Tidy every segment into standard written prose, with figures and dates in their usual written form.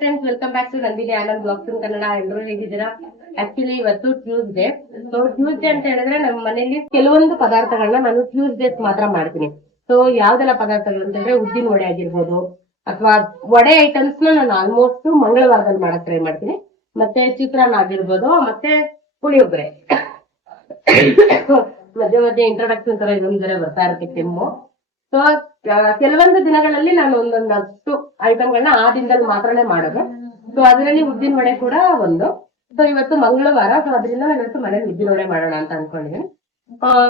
Friends, welcome back to Nandini Anand blogs ಇನ್ ಕನ್ನಡ. ಎಲ್ಲರೂ ಹೇಗಿದ್ದೀರಾ? Actually ಇವತ್ತು ಟ್ಯೂಸ್ಡೇ. ಸೊ ಟ್ಯೂಸ್ಡೇ ಅಂತ ಹೇಳಿದ್ರೆ ನಮ್ಮ ಮನೆಯಲ್ಲಿ ಕೆಲವೊಂದು ಪದಾರ್ಥಗಳನ್ನ ನಾನು ಟ್ಯೂಸ್ಡೇಸ್ ಮಾತ್ರ ಮಾಡ್ತೀನಿ. ಸೊ ಯಾವ್ದೆಲ್ಲ ಪದಾರ್ಥಗಳು ಅಂತಂದ್ರೆ ಉದ್ದಿನ ವಡೆ ಆಗಿರ್ಬೋದು, ಅಥವಾ ವಡೆ ಐಟಮ್ಸ್ ನಾನು ಆಲ್ಮೋಸ್ಟ್ ಮಂಗಳವಾರದಲ್ಲಿ ಮಾಡಕ್ ಟ್ರೈ ಮಾಡ್ತೀನಿ. ಮತ್ತೆ ಚಿತ್ರಾನ್ನ ಆಗಿರ್ಬೋದು, ಮತ್ತೆ ಪುಳಿಯೋಗರೆ. ಮಧ್ಯೆ ಮಧ್ಯೆ ಇಂಟ್ರೊಡಕ್ಷನ್ ತರ ಇದೊಂದರೆ ಬರ್ತಾ ಇರುತ್ತೆ ಕೆಮ್ಮು. ಸೊ ಕೆಲವೊಂದು ದಿನಗಳಲ್ಲಿ ನಾನು ಒಂದೊಂದಷ್ಟು ಐಟಮ್ಗಳನ್ನ ಆ ದಿನದಲ್ಲಿ ಮಾತ್ರನೇ ಮಾಡೋದು. ಸೊ ಅದರಲ್ಲಿ ಉದ್ದಿನ ವಡೆ ಕೂಡ ಒಂದು. ಸೊ ಇವತ್ತು ಮಂಗಳವಾರ, ಸೊ ಅದರಿಂದ ನಾನು ಇವತ್ತು ಮನೇಲಿ ಉದ್ದಿನ ವಡೆ ಮಾಡೋಣ ಅಂತ ಅನ್ಕೊಂಡಿದ್ದೀನಿ.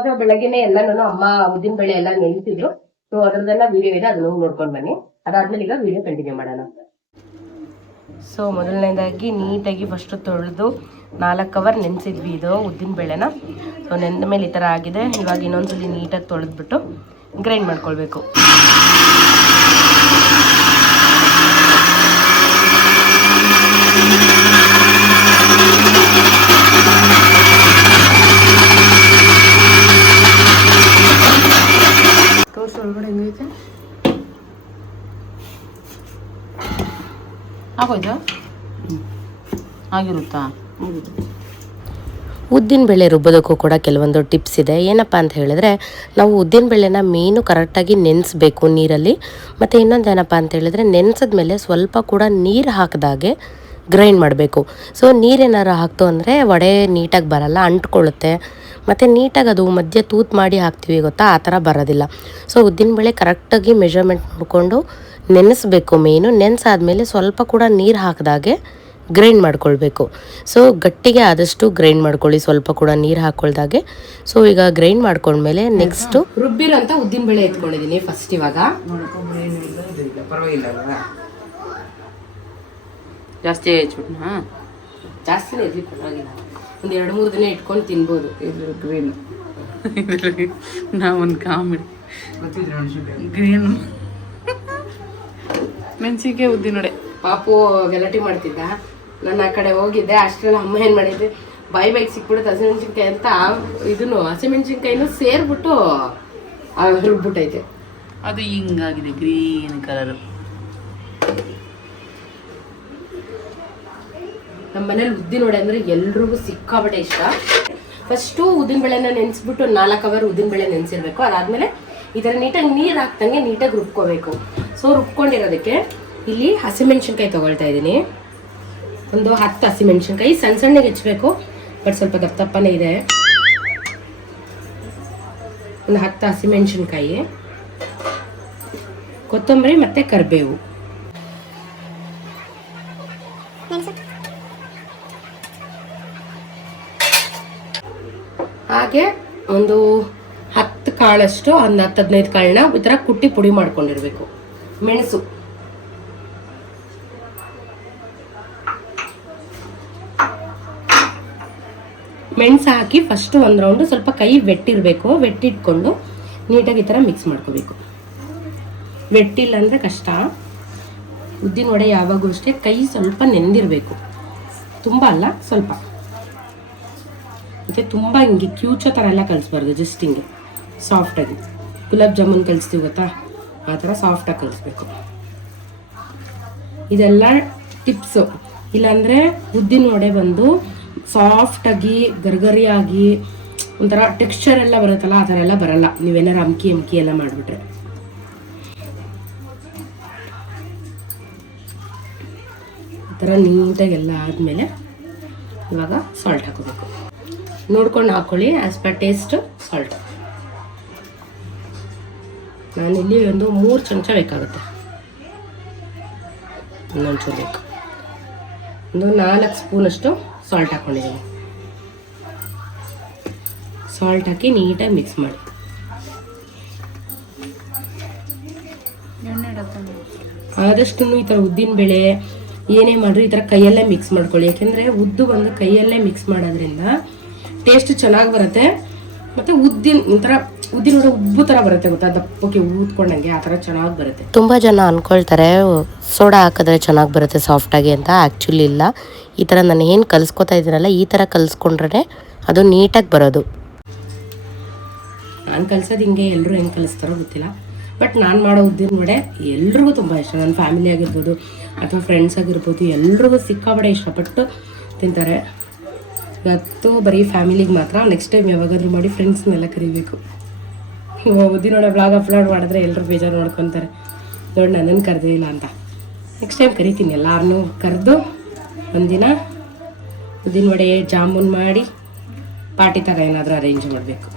ಸೊ ಬೆಳಗ್ಗೆನೆ ಎಲ್ಲ ನಾನು ಅಮ್ಮ ಉದ್ದಿನ ಬೇಳೆ ಎಲ್ಲ ನೆನೆಸಿದ್ರು. ಸೊ ಅದ್ರದ್ದೆಲ್ಲ ವಿಡಿಯೋ ಇದೆ, ಅದನ್ನ ನೋಡ್ಕೊಂಡ್ ಬನ್ನಿ. ಅದಾದ್ಮೇಲೆ ಈಗ ವಿಡಿಯೋ ಕಂಟಿನ್ಯೂ ಮಾಡೋಣ. ಸೊ ಮೊದಲನೇದಾಗಿ ನೀಟಾಗಿ ಫಸ್ಟ್ ತೊಳೆದು 4 ಅವರ್ ನೆನೆಸಿದ್ವಿ ಇದು ಉದ್ದಿನ ಬೇಳೆನ. ಸೊ ನೆಂದ ಮೇಲೆ ಈ ಥರ ಆಗಿದೆ. ಇವಾಗ ಇನ್ನೊಂದ್ಸಲಿ ನೀಟಾಗಿ ತೊಳೆದ್ಬಿಟ್ಟು ಗ್ರೈಂಡ್ ಮಾಡ್ಕೊಳ್ಬೇಕು. ಟೋಸ್ಟ್ ಒಳಗಡೆ ಹೆಂಗೈತೆ ಆಗೋಯ್ತಾ? ಆಗಿರುತ್ತಾ? ಉದ್ದಿನ ಬೇಳೆ ರುಬ್ಬೋದಕ್ಕೂ ಕೂಡ ಕೆಲವೊಂದು ಟಿಪ್ಸ್ ಇದೆ. ಏನಪ್ಪ ಅಂತ ಹೇಳಿದ್ರೆ, ನಾವು ಉದ್ದಿನ ಬೇಳೆನ ಮೇನು ಕರೆಕ್ಟಾಗಿ ನೆನೆಸ್ಬೇಕು ನೀರಲ್ಲಿ. ಮತ್ತು ಇನ್ನೊಂದು ಏನಪ್ಪ ಅಂತ ಹೇಳಿದ್ರೆ, ನೆನೆಸಿದ್ಮೇಲೆ ಸ್ವಲ್ಪ ಕೂಡ ನೀರು ಹಾಕಿದಾಗೆ ಗ್ರೈಂಡ್ ಮಾಡಬೇಕು. ಸೊ ನೀರೇನಾರು ಹಾಕ್ತು ಅಂದರೆ ವಡೆ ನೀಟಾಗಿ ಬರಲ್ಲ, ಅಂಟ್ಕೊಳ್ಳುತ್ತೆ. ಮತ್ತು ನೀಟಾಗಿ ಅದು ಮಧ್ಯೆ ತೂತು ಮಾಡಿ ಹಾಕ್ತೀವಿ ಗೊತ್ತಾ, ಆ ಥರ ಬರೋದಿಲ್ಲ. ಸೊ ಉದ್ದಿನ ಬೇಳೆ ಕರೆಕ್ಟಾಗಿ ಮೆಜರ್ಮೆಂಟ್ ನೋಡಿಕೊಂಡು ನೆನೆಸ್ಬೇಕು. ಮೇನು ನೆನೆಸಾದ್ಮೇಲೆ ಸ್ವಲ್ಪ ಕೂಡ ನೀರು ಹಾಕಿದಾಗೆ ಗ್ರೈಂಡ್ ಮಾಡ್ಕೊಳ್ಬೇಕು. ಸೊ ಗಟ್ಟಿಗೆ ಆದಷ್ಟು ಗ್ರೈಂಡ್ ಮಾಡ್ಕೊಳ್ಳಿ, ಸ್ವಲ್ಪ ಕೂಡ ನೀರು ಹಾಕ್ಕೊಳ್ದಾಗೆ. ಸೊ ಈಗ ಗ್ರೈಂಡ್ ಮಾಡ್ಕೊಂಡ್ಮೇಲೆ ನೆಕ್ಸ್ಟು ರುಬ್ಬಿರೋ ಅಂತ ಉದ್ದಿನ ಬೇಳೆ ಎತ್ಕೊಂಡಿದ್ದೀನಿ ಫಸ್ಟ್. ಇವಾಗ ಪರವಾಗಿಲ್ಲ, ಜಾಸ್ತಿ ಹೆಚ್ಚುಬಿಟ್ನಾ? ಜಾಸ್ತಿನೇ ಇರ್ಲಿ, ಪರವಾಗಿಲ್ಲ. ಒಂದು 2-3 ದಿನ ಇಟ್ಕೊಂಡು ತಿನ್ಬೋದು. ಇದು ಗ್ರೀನ್, ನಾವೊಂದು ಕಾಮಿಡಿ ಗ್ರೀನ್ ಮೆಣಸಿನ್ಕಾಯಿ ಉದ್ದಿನ ವಡೆ. ಪಾಪು ಗಲಾಟೆ ಮಾಡ್ತಿದ್ದ, ನಾನು ಆ ಕಡೆ ಹೋಗಿದ್ದೆ. ಅಷ್ಟರಲ್ಲಿ ಅಮ್ಮ ಏನು ಮಾಡಿದ್ದೆ, ಬಾಯಿಗೆ ಸಿಕ್ಬಿಡುತ್ತೆ ಹಸಿಮೆಣ್ಸಿನ್ಕಾಯಿ ಅಂತ ಇದನ್ನು ಹಸಿಮೆಣ್ಸಿನ್ಕಾಯಿನೂ ಸೇರ್ಬಿಟ್ಟು ರುಬ್ಬಿಟ್ಟೈತೆ. ಅದು ಹಿಂಗಾಗಿದೆ, ಗ್ರೀನ್ ಕಲರು. ನಮ್ಮ ಮನೇಲಿ ಉದ್ದಿನ ವಡೆ ಅಂದರೆ ಎಲ್ರಿಗೂ ಸಿಕ್ಕಾಬಟ್ಟೆ ಇಷ್ಟ. ಫಸ್ಟು ಉದ್ದಿನ ಬೇಳೆನ ನೆನೆಸ್ಬಿಟ್ಟು 4 ಅವರ್ ಉದ್ದಿನ ಬೇಳೆ ನೆನೆಸಿರ್ಬೇಕು. ಅದಾದಮೇಲೆ ಈ ಥರ ನೀಟಾಗಿ ನೀರು ಹಾಕ್ದಂಗೆ ನೀಟಾಗಿ ರುಬ್ಕೋಬೇಕು. ಸೊ ರುಬ್ಕೊಂಡಿರೋದಕ್ಕೆ ಇಲ್ಲಿ ಹಸಿಮೆಣ್ಸಿನ್ಕಾಯಿ ತೊಗೊಳ್ತಾ ಇದ್ದೀನಿ. ಒಂದು 10 ಹಸಿಮೆಣ್ಸಿನ್ಕಾಯಿ ಸಣ್ಣ ಸಣ್ಣಗೆ ಹೆಚ್ಚಬೇಕು, ಬಟ್ ಸ್ವಲ್ಪ ದಪ್ಪ ದಪ್ಪನೇ ಇದೆ. ಒಂದು 10 ಹಸಿಮೆಣ್ಸಿನ್ಕಾಯಿ, ಕೊತ್ತಂಬರಿ ಮತ್ತು ಕರಿಬೇವು, ಹಾಗೆ ಒಂದು 10 ಕಾಳಷ್ಟು, ಒಂದು 10-15 ಕಾಳನ್ನ ಈ ಥರ ಕುಟ್ಟಿ ಪುಡಿ ಮಾಡ್ಕೊಂಡಿರ್ಬೇಕು. ಮೆಣಸು, ಮೆಣಸು ಹಾಕಿ ಫಸ್ಟು ಒಂದು ರೌಂಡು ಸ್ವಲ್ಪ ಕೈ ವೆಟ್ಟಿರಬೇಕು. ವೆಟ್ಟಿಟ್ಕೊಂಡು ನೀಟಾಗಿ ಈ ಥರ ಮಿಕ್ಸ್ ಮಾಡ್ಕೋಬೇಕು. ವೆಟ್ಟಿಲ್ಲ ಅಂದರೆ ಕಷ್ಟ. ಉದ್ದಿನ ವಡೆ ಯಾವಾಗೂ ಅಷ್ಟೇ ಕೈ ಸ್ವಲ್ಪ ನೆಂದಿರಬೇಕು, ತುಂಬ ಅಲ್ಲ, ಸ್ವಲ್ಪ. ಮತ್ತು ತುಂಬ ಹಿಂಗೆ ಕ್ಯೂಚೋ ಥರ ಎಲ್ಲ ಕಲಿಸ್ಬಾರ್ದು, ಜಸ್ಟ್ ಹಿಂಗೆ ಸಾಫ್ಟಾಗಿ. ಗುಲಾಬ್ ಜಾಮೂನ್ ಕಲಿಸ್ತೀವಿ ಗೊತ್ತಾ, ಆ ಥರ ಸಾಫ್ಟಾಗಿ ಕಲಿಸ್ಬೇಕು. ಇದೆಲ್ಲ ಟಿಪ್ಸು. ಇಲ್ಲಾಂದರೆ ಉದ್ದಿನ ವಡೆ ಬಂದು ಸಾಫ್ಟಾಗಿ ಗರ್ಗರಿಯಾಗಿ ಒಂಥರ ಟೆಕ್ಸ್ಚರ್ ಎಲ್ಲ ಬರುತ್ತಲ್ಲ, ಆ ಥರ ಎಲ್ಲ ಬರಲ್ಲ ನೀವೇನಾರು ಅಮ್ಕಿ ಎಲ್ಲ ಮಾಡಿಬಿಟ್ರೆ. ಈ ಥರ ನೀಟಾಗಿ ಎಲ್ಲ ಆದಮೇಲೆ ಇವಾಗ ಸಾಲ್ಟ್ ಹಾಕೋಬೇಕು. ನೋಡ್ಕೊಂಡು ಹಾಕ್ಕೊಳ್ಳಿ, ಆ್ಯಸ್ ಪರ್ ಟೇಸ್ಟ್ ಸಾಲ್ಟ್. ನಾನಿಲ್ಲಿ ಒಂದು 3 ಚಮಚ ಬೇಕಾಗುತ್ತೆ, ಇನ್ನೊಂಚೂರು ಬೇಕು. ಒಂದು 4 ಸ್ಪೂನಷ್ಟು ಸಾಲ್ಟ್ ಹಾಕ್ಕೊಂಡಿದ್ದೀನಿ. ಸಾಲ್ಟ್ ಹಾಕಿ ನೀಟಾಗಿ ಮಿಕ್ಸ್ ಮಾಡಿ. ಆದಷ್ಟು ಈ ಥರ ಉದ್ದಿನ ಬೇಳೆ ಏನೇ ಮಾಡಿರಿ ಈ ಥರ ಕೈಯಲ್ಲೇ ಮಿಕ್ಸ್ ಮಾಡ್ಕೊಳ್ಳಿ. ಯಾಕೆಂದರೆ ಉದ್ದು ಬಂದು ಕೈಯಲ್ಲೇ ಮಿಕ್ಸ್ ಮಾಡೋದ್ರಿಂದ ಟೇಸ್ಟ್ ಚೆನ್ನಾಗಿ ಬರುತ್ತೆ. ಮತ್ತು ಒಂಥರ ಉದ್ದಿನ ವಡೆ ಉಬ್ಬು ಥರ ಬರುತ್ತೆ ಗೊತ್ತಾ, ದಪ್ಪಕ್ಕೆ ಊದ್ಕೊಂಡಂಗೆ ಆ ಥರ ಚೆನ್ನಾಗಿ ಬರುತ್ತೆ. ತುಂಬ ಜನ ಅಂದ್ಕೊಳ್ತಾರೆ ಸೋಡಾ ಹಾಕಿದ್ರೆ ಚೆನ್ನಾಗಿ ಬರುತ್ತೆ ಸಾಫ್ಟಾಗಿ ಅಂತ. ಆ್ಯಕ್ಚುಲಿ ಇಲ್ಲ. ಈ ಥರ ನಾನು ಏನು ಕಲಿಸ್ಕೊತಾ ಇದ್ದೀನಲ್ಲ, ಈ ಥರ ಕಲಿಸ್ಕೊಂಡ್ರೆ ಅದು ನೀಟಾಗಿ ಬರೋದು. ನಾನು ಕಲಿಸೋದು ಹಿಂಗೆ, ಎಲ್ಲರೂ ಹೆಂಗೆ ಕಲಿಸ್ತಾರೋ ಗೊತ್ತಿಲ್ಲ. ಬಟ್ ನಾನು ಮಾಡೋ ಉದ್ದಿನ ವಡೆ ಎಲ್ರಿಗೂ ತುಂಬ ಇಷ್ಟ. ನನ್ನ ಫ್ಯಾಮಿಲಿ ಆಗಿರ್ಬೋದು ಅಥವಾ ಫ್ರೆಂಡ್ಸ್ ಆಗಿರ್ಬೋದು ಎಲ್ರಿಗೂ ಸಿಕ್ಕಾಪಟ್ಟೆ ಇಷ್ಟಪಟ್ಟು ತಿಂತಾರೆ. ಇವತ್ತು ಬರೀ ಫ್ಯಾಮಿಲಿಗೆ ಮಾತ್ರ, ನೆಕ್ಸ್ಟ್ ಟೈಮ್ ಯಾವಾಗಾದ್ರೂ ಮಾಡಿ ಫ್ರೆಂಡ್ಸ್ನೆಲ್ಲ ಕರಿಬೇಕು. ಉದ್ದಿನ ವಡೆ ಬ್ಲಾಗ್ ಅಪ್ಲೋಡ್ ಮಾಡಿದ್ರೆ ಎಲ್ಲರೂ ಬೇಜಾರು ಮಾಡ್ಕೊತಾರೆ, ನೋಡಿ ನನ್ನನ್ನು ಕರೆದೇ ಇಲ್ಲ ಅಂತ. ನೆಕ್ಸ್ಟ್ ಟೈಮ್ ಕರಿತೀನಿ, ಎಲ್ಲರನ್ನೂ ಕರೆದು ಒಂದಿನ ಉದ್ದಿನ ವಡೆ ಜಾಮೂನ್ ಮಾಡಿ ಪಾರ್ಟಿ ಥರ ಏನಾದರೂ ಅರೇಂಜ್ ಮಾಡಬೇಕು.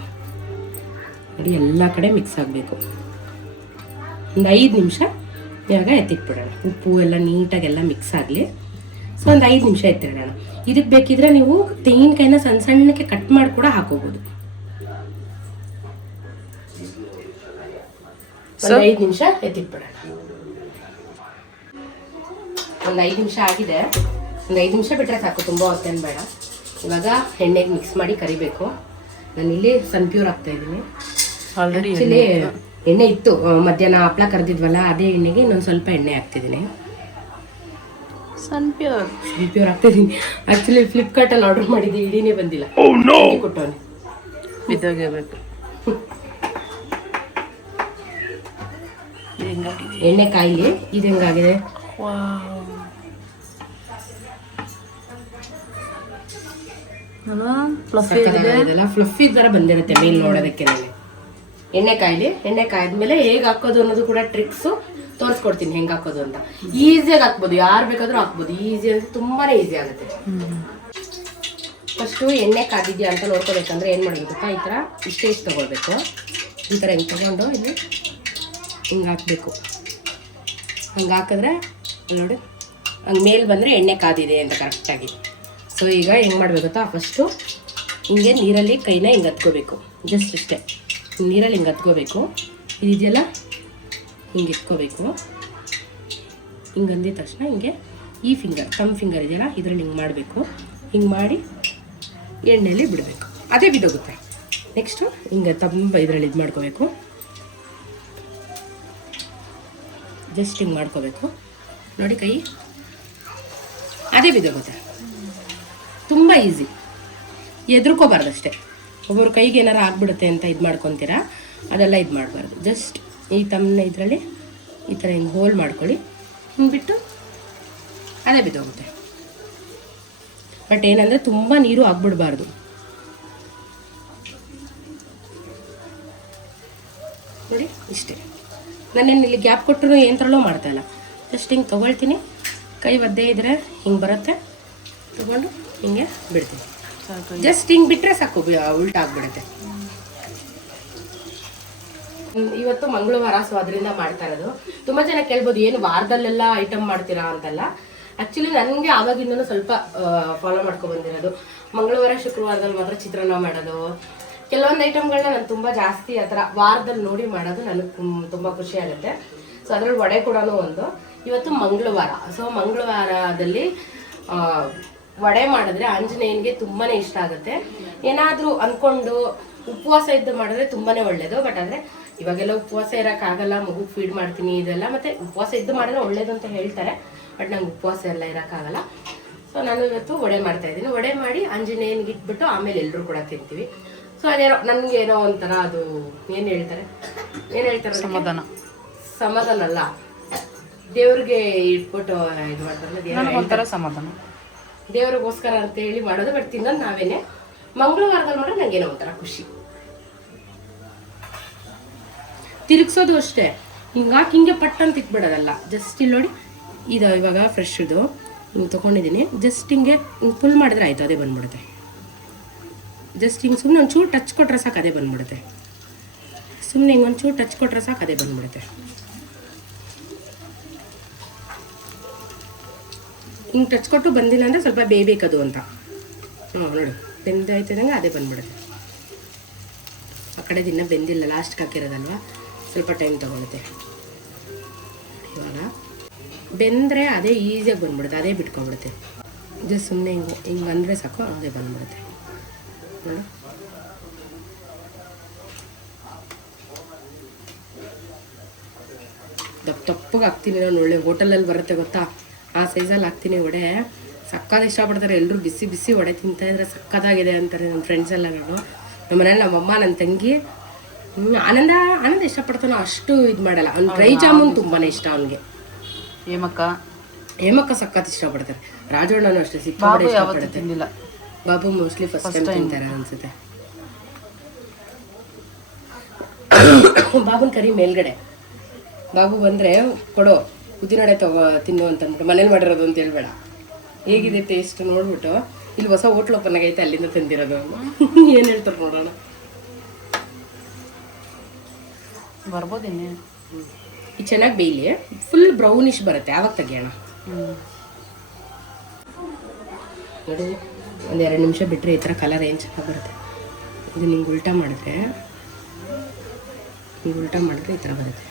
ನೋಡಿ ಎಲ್ಲ ಕಡೆ ಮಿಕ್ಸ್ ಆಗಬೇಕು. ಒಂದು 5 ನಿಮಿಷ ಇವಾಗ ಎತ್ತಿಟ್ಬಿಡೋಣ. ಉಪ್ಪು ಎಲ್ಲ ನೀಟಾಗೆಲ್ಲ ಮಿಕ್ಸ್ ಆಗಲಿ. ಸೊ ಒಂದು 5 ನಿಮಿಷ ಎತ್ತಿಡೋಣ. ಇದಕ್ಕೆ ಬೇಕಿದ್ರೆ ನೀವು ತೆಂಗಿನಕಾಯಿನ ಸಣ್ಣ ಸಣ್ಣಕ್ಕೆ ಕಟ್ ಮಾಡಿ ಕೂಡ ಹಾಕೋಬೋದು. ಒಂದು 5 ನಿಮಿಷ ಎತ್ತಿಟ್ಬಿಡೋಣ. ಒಂದು 5 ನಿಮಿಷ ಆಗಿದೆ. ಒಂದು 5 ನಿಮಿಷ ಬಿಟ್ಟರೆ ಸಾಕು, ತುಂಬ ಹೊತ್ತೇನು ಬೇಡ. ಇವಾಗ ಎಣ್ಣೆಗೆ ಮಿಕ್ಸ್ ಮಾಡಿ ಕರಿಬೇಕು. ನಾನಿಲ್ಲಿ ಸನ್ಪ್ಯೂರ್ ಹಾಕ್ತಾ ಇದ್ದೀನಿ. ಆ್ಯಕ್ಚುಲಿ ಎಣ್ಣೆ ಇತ್ತು, ಮಧ್ಯಾಹ್ನ ಹಪ್ಪಳ ಕರೆದಿದ್ವಲ್ಲ ಅದೇ ಎಣ್ಣೆಗೆ ಇನ್ನೊಂದು ಸ್ವಲ್ಪ ಎಣ್ಣೆ ಹಾಕ್ತಿದ್ದೀನಿ. ಸನ್ಪ್ಯೂರ್ ಹಾಕ್ತಿದ್ದೀನಿ. ಆ್ಯಕ್ಚುಲಿ ಫ್ಲಿಪ್ಕಾರ್ಟಲ್ಲಿ ಆರ್ಡರ್ ಮಾಡಿದ್ದೆ, ಇಡೀನೇ ಬಂದಿಲ್ಲ, ಕೊಟ್ಟವನು ಬಿದ್ದೋಗಿರ್ಬೇಕು. ಎಣ್ಣೆ ಕಾಯಿಲಿ. ಇದು ಹೆಂಗಾಗಿದೆ, ಫ್ಲಫಿ ಥರ ಬಂದಿರುತ್ತೆ ಮೇಲ್ ನೋಡೋದಕ್ಕೆ. ನನಗೆ ಎಣ್ಣೆ ಕಾಯಿಲಿ. ಎಣ್ಣೆ ಕಾಯ್ದ್ಮೇಲೆ ಹೇಗೆ ಹಾಕೋದು ಅನ್ನೋದು ಕೂಡ ಟ್ರಿಕ್ಸು ತೋರಿಸ್ಕೊಡ್ತೀನಿ, ಹೆಂಗೆ ಹಾಕೋದು ಅಂತ. ಈಸಿಯಾಗಿ ಹಾಕ್ಬೋದು, ಯಾರು ಬೇಕಾದರೂ ಹಾಕ್ಬೋದು. ಈಸಿ ಅಂದರೆ ತುಂಬಾ ಈಸಿ ಆಗುತ್ತೆ. ಫಸ್ಟು ಎಣ್ಣೆ ಕಾದಿದ್ಯಾ ಅಂತ ನೋಡ್ಕೋಬೇಕಂದ್ರೆ ಏನು ಮಾಡಬೇಕು ಗೊತ್ತಾ, ಈ ಥರ ಇಷ್ಟೇ ತೊಗೊಳ್ಬೇಕು. ಈ ಥರ ಹಿಂಗೆ ತೊಗೊಂಡು ಇದು ಹಿಂಗೆ ಹಾಕಬೇಕು. ಹಂಗೆ ಹಾಕಿದ್ರೆ ನೋಡಿ ಹಂಗೆ ಮೇಲೆ ಬಂದರೆ ಎಣ್ಣೆ ಕಾದಿದೆ ಅಂತ ಕರೆಕ್ಟಾಗಿ. ಸೊ ಈಗ ಹೆಂಗೆ ಮಾಡಬೇಕು ಗೊತ್ತಾ, ಫಸ್ಟು ಹಿಂಗೆ ನೀರಲ್ಲಿ ಕೈನ ಹಿಂಗೆ ಹತ್ಕೋಬೇಕು. ಜಸ್ಟ್ ಇಷ್ಟೇ ನೀರಲ್ಲಿ ಹಿಂಗೆ ಹತ್ಕೋಬೇಕು. ಇದೆಯಲ್ಲ ಹಿಂಗೆ ಎತ್ಕೋಬೇಕು. ಹಿಂಗೆ ಅಂದಿದ ತಕ್ಷಣ ಹಿಂಗೆ ಈ ಫಿಂಗರ್, ಫಿಂಗರ್ ಇದೆಯಲ್ಲ ಇದರಲ್ಲಿ ಹಿಂಗೆ ಮಾಡಬೇಕು. ಹಿಂಗೆ ಮಾಡಿ ಎಣ್ಣೆಯಲ್ಲಿ ಬಿಡಬೇಕು, ಅದೇ ಬಿದ್ದೋಗುತ್ತೆ. ನೆಕ್ಸ್ಟು ಹಿಂಗೆ ಇದರಲ್ಲಿ ಇದು ಮಾಡ್ಕೋಬೇಕು. ಜಸ್ಟ್ ಹಿಂಗೆ ಮಾಡ್ಕೋಬೇಕು. ನೋಡಿ ಕೈ ಅದೇ ಬಿದ್ದೋಗುತ್ತೆ. ತುಂಬ ಈಸಿ, ಎದುರ್ಕೋಬಾರ್ದು ಅಷ್ಟೇ. ಒಬ್ಬರು ಕೈಗೆ ಏನಾರು ಆಗ್ಬಿಡುತ್ತೆ ಅಂತ ಇದು ಮಾಡ್ಕೊತೀರಾ, ಅದೆಲ್ಲ ಇದು ಮಾಡಬಾರ್ದು. ಜಸ್ಟ್ ಈ ಇದರಲ್ಲಿ ಈ ಥರ ಹಿಂಗೆ ಹೋಲ್ ಮಾಡ್ಕೊಳ್ಳಿ, ಹಿಂಗೆ ಬಿಟ್ಟು ಅದೇ ಬಿದ್ದೋಗುತ್ತೆ. ಬಟ್ ಏನಂದರೆ ತುಂಬ ನೀರು ಆಗ್ಬಿಡ್ಬಾರ್ದು. ನೋಡಿ ಇಷ್ಟೇ. ನಾನೇನು ಇಲ್ಲಿ ಗ್ಯಾಪ್ ಕೊಟ್ಟರು ಏನು ಥರಲ್ಲೋ ಮಾಡ್ತಾಯಿಲ್ಲ. ಜಸ್ಟ್ ಹಿಂಗೆ ತೊಗೊಳ್ತೀನಿ, ಕೈ ಒದ್ದೇ ಇದ್ದರೆ ಹಿಂಗೆ ಬರುತ್ತೆ, ತೊಗೊಂಡು ಹಿಂಗೆ ಬಿಡ್ತೀನಿ. ಜಸ್ಟ್ ಹಿಂಗೆ ಬಿಟ್ಟರೆ ಸಾಕು, ಉಲ್ಟಾ ಆಗಿಬಿಡುತ್ತೆ. ಇವತ್ತು ಮಂಗಳವಾರ, ಸೊ ಅದರಿಂದ ಮಾಡ್ತಾ ಇರೋದು. ತುಂಬ ಜನ ಕೇಳ್ಬೋದು ಏನು ವಾರದಲ್ಲೆಲ್ಲ ಐಟಮ್ ಮಾಡ್ತೀರಾ ಅಂತಲ್ಲ. ಆ್ಯಕ್ಚುಲಿ ನನಗೆ ಆವಾಗಿಂದನೂ ಸ್ವಲ್ಪ ಫಾಲೋ ಮಾಡ್ಕೊ ಬಂದಿರೋದು. ಮಂಗಳವಾರ ಶುಕ್ರವಾರದಲ್ಲಿ ಮಾತ್ರ ಚಿತ್ರಾನ್ನ ಮಾಡೋದು. ಕೆಲವೊಂದು ಐಟಮ್ಗಳನ್ನ ನಾನು ತುಂಬ ಜಾಸ್ತಿ ಆ ಥರ ವಾರದಲ್ಲಿ ನೋಡಿ ಮಾಡೋದು ನನಗೆ ತುಂಬ ಖುಷಿ ಆಗುತ್ತೆ. ಸೊ ಅದರಲ್ಲಿ ವಡೆ ಕೂಡ ಒಂದು. ಇವತ್ತು ಮಂಗಳವಾರ, ಸೊ ಮಂಗಳವಾರದಲ್ಲಿ ವಡೆ ಮಾಡಿದ್ರೆ ಆಂಜನೇಯನಿಗೆ ತುಂಬಾ ಇಷ್ಟ ಆಗುತ್ತೆ. ಏನಾದರೂ ಅಂದ್ಕೊಂಡು ಉಪವಾಸ ಇದ್ದು ಮಾಡಿದ್ರೆ ತುಂಬಾ ಒಳ್ಳೆಯದು. ಬಟ್ ಆದರೆ ಇವಾಗೆಲ್ಲ ಉಪವಾಸ ಇರೋಕ್ಕಾಗಲ್ಲ, ಮಗುಗೆ ಫೀಡ್ ಮಾಡ್ತೀನಿ ಇದೆಲ್ಲ. ಮತ್ತು ಉಪವಾಸ ಇದ್ದು ಮಾಡಿದ್ರೆ ಒಳ್ಳೇದು ಅಂತ ಹೇಳ್ತಾರೆ. ಬಟ್ ನಂಗೆ ಉಪವಾಸ ಎಲ್ಲ ಇರೋಕ್ಕಾಗಲ್ಲ. ಸೊ ನಾನು ಇವತ್ತು ವಡೆ ಮಾಡ್ತಾಯಿದ್ದೀನಿ. ವಡೆ ಮಾಡಿ ಆಂಜನೇಯನಿಗೆ ಇಟ್ಬಿಟ್ಟು ಆಮೇಲೆ ಎಲ್ಲರೂ ಕೂಡ ತಿಂತೀವಿ. ಸೊ ಅದೇನೋ ನನಗೇನೋ ಒಂಥರ ಅದು ಏನು ಹೇಳ್ತಾರೆ ಸಮಾಧಾನ. ಸಮಾಧಾನ ಅಲ್ಲ, ದೇವ್ರಿಗೆ ಇಟ್ಬಿಟ್ಟು ಇದು ಮಾಡ್ತಾರೆ, ಒಂಥರ ಸಮಾಧಾನ, ದೇವ್ರಿಗೋಸ್ಕರ ಅಂತ ಹೇಳಿ ಮಾಡೋದು. ಬಟ್ ತಿನ್ನೋದು ನಾವೇನೆ. ಮಂಗಳವಾರದಲ್ಲಿ ಮಾಡಿದ್ರೆ ನಂಗೇನೋ ಒಂಥರ ಖುಷಿ. ತಿರುಗಿಸೋದು ಅಷ್ಟೇ, ಹಿಂಗಾಗಿ ಹಿಂಗೆ ಪಟ್ ಅಂತ ಇಟ್ಬಿಡೋದಲ್ಲ. ಜಸ್ಟ್ ಇಲ್ಲಿ ನೋಡಿ, ಇದು ಇವಾಗ ಫ್ರೆಶ್ ಇದು ಹಿಂಗೆ ತೊಗೊಂಡಿದ್ದೀನಿ. ಜಸ್ಟ್ ಹಿಂಗೆ ಫುಲ್ ಮಾಡಿದ್ರೆ ಆಯಿತು, ಅದೇ ಬಂದ್ಬಿಡುತ್ತೆ. ಜಸ್ಟ್ ಹಿಂಗೆ ಸುಮ್ಮನೆ ಒಂಚೂರು ಟಚ್ ಕೊಟ್ಟರೆ ಸಾಕು, ಅದೇ ಬಂದ್ಬಿಡುತ್ತೆ. ಸುಮ್ಮನೆ ಹಿಂಗೆ ಒಂಚೂರು ಟಚ್ ಕೊಟ್ಟರೆ ಸಾಕು, ಅದೇ ಬಂದ್ಬಿಡುತ್ತೆ. ಹಿಂಗೆ ಟಚ್ ಕೊಟ್ಟು ಬಂದಿಲ್ಲ ಅಂದರೆ ಸ್ವಲ್ಪ ಬೇಯಬೇಕದು ಅಂತ. ನೋಡಿ ಬೆಂದಾಯ್ತದಂಗೆ ಅದೇ ಬಂದ್ಬಿಡುತ್ತೆ. ಆ ಕಡೆ ದಿನ ಬೆಂದಿಲ್ಲ, ಲಾಸ್ಟ್ಗೆ ಹಾಕಿರೋದಲ್ವ, ಸ್ವಲ್ಪ ಟೈಮ್ ತೊಗೊಳುತ್ತೆ. ಇವಾಗ ಬೆಂದರೆ ಅದೇ ಈಸಿಯಾಗಿ ಬಂದ್ಬಿಡುತ್ತೆ, ಅದೇ ಬಿಟ್ಕೊಂಡ್ಬಿಡುತ್ತೆ. ಜಸ್ಟ್ ಸುಮ್ಮನೆ ಹಿಂಗೆ ಅಂದರೆ ಸಾಕು, ಅದೇ ಬಂದ್ಬಿಡುತ್ತೆ. ನೋಡಿ ತಪ್ಪಗೆ ಹಾಕ್ತೀನಿ ನಾನು. ಒಳ್ಳೆ ಹೋಟೆಲಲ್ಲಿ ಬರುತ್ತೆ ಗೊತ್ತಾ, ಆ ಸೈಜಲ್ಲಿ ಹಾಕ್ತೀನಿ ವಡೆ. ಸಕ್ಕದ ಇಷ್ಟಪಡ್ತಾರೆ ಎಲ್ಲರೂ. ಬಿಸಿ ಬಿಸಿ ವಡೆ ತಿಂತಾಯಿದ್ರೆ ಸಕ್ಕತ್ತಾಗಿದೆ ಅಂತಾರೆ ನನ್ನ ಫ್ರೆಂಡ್ಸ್ ಎಲ್ಲ. ನಮ್ಮ ಮನೇಲಿ ನಮ್ಮಮ್ಮ, ನನ್ನ ತಂಗಿ ಆನಂದ ಇಷ್ಟಪಡ್ತಾನೋ ಅಷ್ಟು ಇದು ಮಾಡಲ್ಲ. ಅವ್ನು ಡ್ರೈ ಜಾಮೂನ್ ತುಂಬಾನೇ ಇಷ್ಟ ಅವನಿಗೆ. ಹೇಮಕ್ಕ ಸಖತ್ ಇಷ್ಟಪಡ್ತಾರೆ. ರಾಜಣ್ಣನು ಅಷ್ಟೇ ಸಿಕ್ಕಾಪಟ್ಟೆ ಇಷ್ಟಪಡ್ತಾರೆ. ಬಾಬು ಮೋಸ್ಟ್ಲಿ ಫಸ್ಟ್ ಟೈಮ್ ತಿಂತಾರೆ ಅನ್ಸುತ್ತೆ. ಬಾಬುನ್ ಕರಿ ಮೇಲ್ಗಡೆ. ಬಾಬು ಬಂದ್ರೆ ಕೊಡೋ ಉದ್ದಿನಡೆ ತಿನ್ನು ಅಂತ ಅಂದ್ಬಿಟ್ಟು, ಮನೇಲಿ ಮಾಡಿರೋದು ಅಂತ ಹೇಳ್ಬೇಡ, ಹೇಗಿದೆ ಟೇಸ್ಟ್ ನೋಡ್ಬಿಟ್ಟು. ಇಲ್ಲಿ ಹೊಸ ಹೋಟ್ಲ್ ಓಪನ್ ಆಗೈತೆ, ಅಲ್ಲಿಂದ ತಂದಿರೋದು. ಏನ್ ಹೇಳ್ತಾರೆ ನೋಡೋಣ. ಬರ್ಬೋದು ಇನ್ನೇ. ಇದು ಚೆನ್ನಾಗಿ ಬೇಯಲಿ, ಫುಲ್ ಬ್ರೌನಿಶ್ ಬರುತ್ತೆ, ಆವಾಗ ತೆಗಿಯೋಣ. ನೋಡಿ, ಒಂದು 2 ನಿಮಿಷ ಬಿಟ್ಟರೆ ಈ ಥರ ಕಲರ್ ಏನು ಚೆನ್ನಾಗಿ ಬರುತ್ತೆ. ಇದು ನಿಂಗೆ ಉಲ್ಟಾ ಮಾಡಿದ್ರೆ ಈ ಥರ ಬರುತ್ತೆ.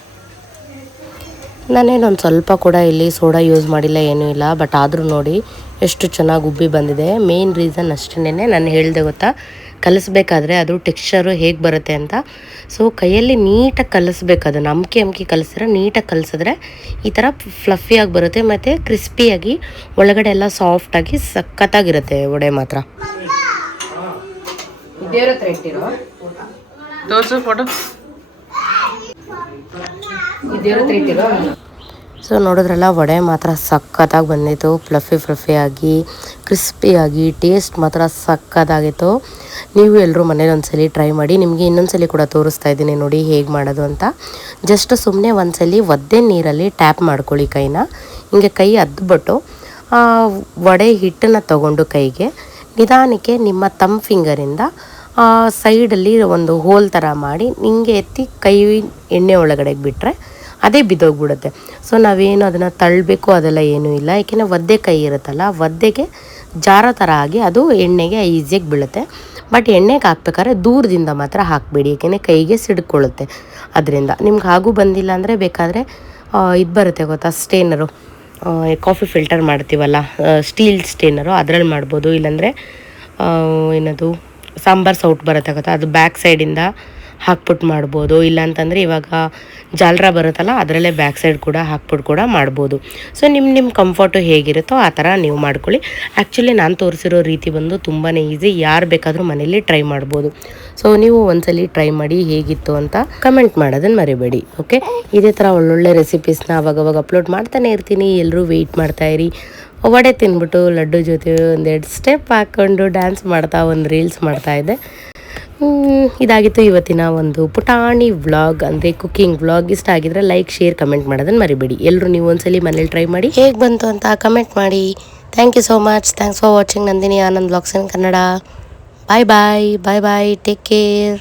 ನಾನೇನೊಂದು ಸ್ವಲ್ಪ ಕೂಡ ಇಲ್ಲಿ ಸೋಡಾ ಯೂಸ್ ಮಾಡಿಲ್ಲ, ಏನೂ ಇಲ್ಲ. ಬಟ್ ಆದರೂ ನೋಡಿ ಎಷ್ಟು ಚೆನ್ನಾಗಿ ಉಬ್ಬಿ ಬಂದಿದೆ. ಮೇನ್ ರೀಸನ್ ಅಷ್ಟೇ ನಾನು ಹೇಳಿದೆ ಗೊತ್ತಾ, ಕಲಿಸ್ಬೇಕಾದ್ರೆ ಅದು ಟೆಕ್ಸ್ಚರು ಹೇಗೆ ಬರುತ್ತೆ ಅಂತ. ಸೊ ಕೈಯಲ್ಲಿ ನೀಟಾಗಿ ಕಲಿಸ್ಬೇಕು. ಅದನ್ನು ಅಮ್ಕಿ ಕಲಿಸಿದ್ರೆ, ನೀಟಾಗಿ ಕಲಿಸಿದ್ರೆ ಈ ಥರ ಫ್ಲಫಿಯಾಗಿ ಬರುತ್ತೆ ಮತ್ತು ಕ್ರಿಸ್ಪಿಯಾಗಿ, ಒಳಗಡೆ ಎಲ್ಲ ಸಾಫ್ಟಾಗಿ ಸಖತ್ತಾಗಿರುತ್ತೆ ವಡೆ ಮಾತ್ರ. ದೇವ್ರ ಹತ್ರ ಇಟ್ಟಿರೋ ತೋರಿಸು ಫೋಟೋ. ದೇವ್ರ ಹತ್ರ ಇಟ್ಟಿರೋ. ಸೊ ನೋಡಿದ್ರಲ್ಲ, ವಡೆ ಮಾತ್ರ ಸಖತ್ತಾಗಿ ಬಂದಿತ್ತು, ಫ್ಲಫಿಯಾಗಿ ಕ್ರಿಸ್ಪಿಯಾಗಿ. ಟೇಸ್ಟ್ ಮಾತ್ರ ಸಖತ್ತಾಗಿತ್ತು. ನೀವು ಎಲ್ಲರೂ ಮನೇಲಿ ಒಂದ್ಸಲಿ ಟ್ರೈ ಮಾಡಿ. ನಿಮಗೆ ಇನ್ನೊಂದ್ಸಲಿ ಕೂಡ ತೋರಿಸ್ತಾ ಇದ್ದೀನಿ ನೋಡಿ ಹೇಗೆ ಮಾಡೋದು ಅಂತ. ಜಸ್ಟ್ ಸುಮ್ಮನೆ ಒಂದ್ಸಲಿ ಒದ್ದೆ ನೀರಲ್ಲಿ ಟ್ಯಾಪ್ ಮಾಡ್ಕೊಳ್ಳಿ ಕೈನ. ಹಿಂಗೆ ಕೈ ಅದ್ಬಿಟ್ಟು ವಡೆ ಹಿಟ್ಟನ್ನು ತಗೊಂಡು ಕೈಗೆ ನಿಧಾನಕ್ಕೆ ನಿಮ್ಮ ತಮ್ ಫಿಂಗರಿಂದ ಸೈಡಲ್ಲಿ ಒಂದು ಹೋಲ್ ಥರ ಮಾಡಿ ಹಿಂಗೆ ಎತ್ತಿ ಕೈ ಎಣ್ಣೆ ಒಳಗಡೆಗೆ ಬಿಟ್ಟರೆ ಅದೇ ಬಿದ್ದೋಗ್ಬಿಡುತ್ತೆ. ಸೊ ನಾವೇನು ಅದನ್ನು ತಳ್ಳಬೇಕು ಅದೆಲ್ಲ ಏನೂ ಇಲ್ಲ. ಏಕೆಂದರೆ ಒದ್ದೆ ಕೈ ಇರುತ್ತಲ್ಲ, ಒದ್ದೆಗೆ ಜಾರ ಥರ ಆಗಿ ಅದು ಎಣ್ಣೆಗೆ ಈಸಿಯಾಗಿ ಬೀಳುತ್ತೆ. ಬಟ್ ಎಣ್ಣೆಗೆ ಹಾಕ್ಬೇಕಾದ್ರೆ ದೂರದಿಂದ ಮಾತ್ರ ಹಾಕಬೇಡಿ, ಏಕೆಂದರೆ ಕೈಗೆ ಸಿಡ್ಕೊಳ್ಳುತ್ತೆ. ಅದರಿಂದ ನಿಮ್ಗೆ ಹಾಗೂ ಬಂದಿಲ್ಲ ಅಂದರೆ ಬೇಕಾದರೆ ಇದು ಬರುತ್ತೆ ಗೊತ್ತಾ, ಸ್ಟೇನರು, ಕಾಫಿ ಫಿಲ್ಟರ್ ಮಾಡ್ತೀವಲ್ಲ, ಸ್ಟೀಲ್ ಸ್ಟೇನರು, ಅದರಲ್ಲಿ ಮಾಡ್ಬೋದು. ಇಲ್ಲಾಂದರೆ ಏನದು ಸಾಂಬಾರ್ ಸೌಟ್ ಬರುತ್ತೆ ಗೊತ್ತಾ, ಅದು ಬ್ಯಾಕ್ ಸೈಡಿಂದ ಹಾಕ್ಬಿಟ್ಟು ಮಾಡ್ಬೋದು. ಇಲ್ಲಾಂತಂದರೆ ಇವಾಗ ಜಾಲರ ಬರುತ್ತಲ್ಲ, ಅದರಲ್ಲೇ ಬ್ಯಾಕ್ ಸೈಡ್ ಕೂಡ ಹಾಕ್ಬಿಟ್ಟು ಕೂಡ ಮಾಡ್ಬೋದು. ಸೊ ನಿಮ್ಮ ಕಂಫರ್ಟು ಹೇಗಿರುತ್ತೋ ಆ ಥರ ನೀವು ಮಾಡ್ಕೊಳ್ಳಿ. ಆ್ಯಕ್ಚುಲಿ ನಾನು ತೋರಿಸಿರೋ ರೀತಿ ಬಂದು ತುಂಬಾ ಈಸಿ, ಯಾರು ಬೇಕಾದರೂ ಮನೇಲಿ ಟ್ರೈ ಮಾಡ್ಬೋದು. ಸೊ ನೀವು ಒಂದ್ಸಲಿ ಟ್ರೈ ಮಾಡಿ ಹೇಗಿತ್ತು ಅಂತ ಕಮೆಂಟ್ ಮಾಡೋದನ್ನು ಮರಿಬೇಡಿ. ಓಕೆ, ಇದೇ ಥರ ಒಳ್ಳೊಳ್ಳೆ ರೆಸಿಪೀಸ್ನ ಅವಾಗವಾಗ ಅಪ್ಲೋಡ್ ಮಾಡ್ತಾನೆ ಇರ್ತೀನಿ. ಎಲ್ಲರೂ ವೆಯ್ಟ್ ಮಾಡ್ತಾಯಿರಿ. ವಡೆ ತಿನ್ಬಿಟ್ಟು ಲಡ್ಡು ಜೊತೆ 1-2 ಸ್ಟೆಪ್ ಹಾಕ್ಕೊಂಡು ಡ್ಯಾನ್ಸ್ ಮಾಡ್ತಾ ಒಂದು ರೀಲ್ಸ್ ಮಾಡ್ತಾಯಿದ್ದೆ. ಇದಾಗಿತ್ತು ಇವತ್ತಿನ ಒಂದು ಪುಟಾಣಿ ವ್ಲಾಗ್, ಅಂದರೆ ಕುಕ್ಕಿಂಗ್ ವ್ಲಾಗ್. ಇಷ್ಟ ಆಗಿದ್ರೆ ಲೈಕ್, ಶೇರ್, ಕಮೆಂಟ್ ಮಾಡೋದನ್ನು ಮರಿಬೇಡಿ. ಎಲ್ಲರೂ ನೀವು ಒಂದ್ಸಲಿ ಮನೇಲಿ ಟ್ರೈ ಮಾಡಿ ಹೇಗೆ ಬಂತು ಅಂತ ಕಮೆಂಟ್ ಮಾಡಿ. Thank you so much. Thanks for watching Nandini Anand vlogs in Kannada. Bye bye, take care.